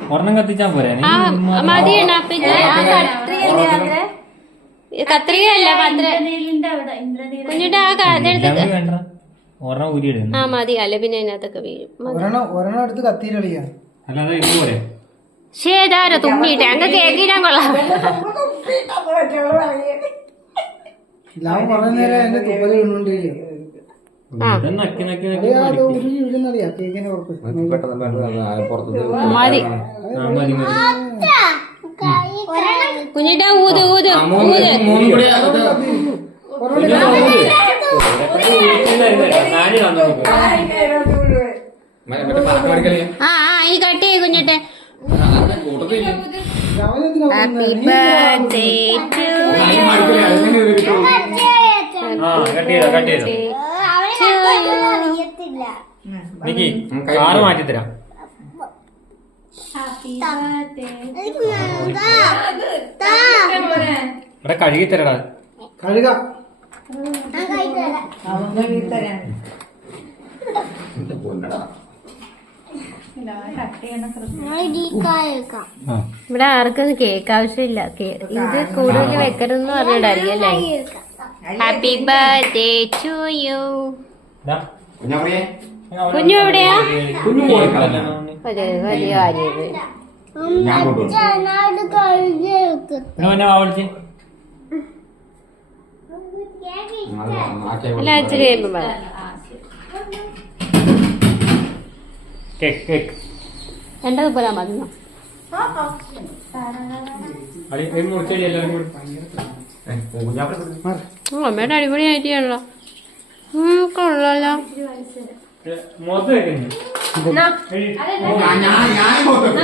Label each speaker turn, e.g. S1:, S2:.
S1: ഒരെണ്ണം കത്തിച്ചാ പോരെ?
S2: മതിയാണ്. കത്രികയല്ല കുഞ്ഞിട്ട് ആ
S1: വേണ്ട, ഒരെണ്ണം ഊരിയിടുന്നു.
S2: ആ മതി, അല്ല പിന്നെ അതിനകത്തൊക്കെ വീഴും.
S3: ഒരെണ്ണം എടുത്ത് കത്തിയിടിയാ.
S1: അല്ലാതെ ഇത് പോരെ?
S2: ശേതാരോ തുമ്മിട്ടെ അങ്ങ് കേക്കിടാൻ കൊള്ളാം. മതി കുഞ്ഞിട്ടാ ഊത് ഊത് ഊത്. ആ ഈ കട്ട് ചെയ്യ കുഞ്ഞിട്ടെ. ഹാപ്പി ബർത്ത്ഡേ ടു
S1: കാറ് മാറ്റിത്തരാം. ഇവിടെ കഴുകി തരടാ.
S3: കഴുക
S2: ഇവിടെ ആർക്കും കേക്ക് ആവശ്യമില്ല. ഇത് കൂടുതൽ വെക്കരുതെന്ന് പറഞ്ഞിട്ടല്ലേ. Happy birthday to you. കുഞ്ഞു എവിടെയാ? വലിയ കാര്യം. അല്ല ഇച്ചിരി കഴിയുമ്പോ എന്റെ പോലെ മതി. അമ്മയുടെ അടിപൊളിയായിട്ടാണല്ലോ. കൊള്ളാലോ.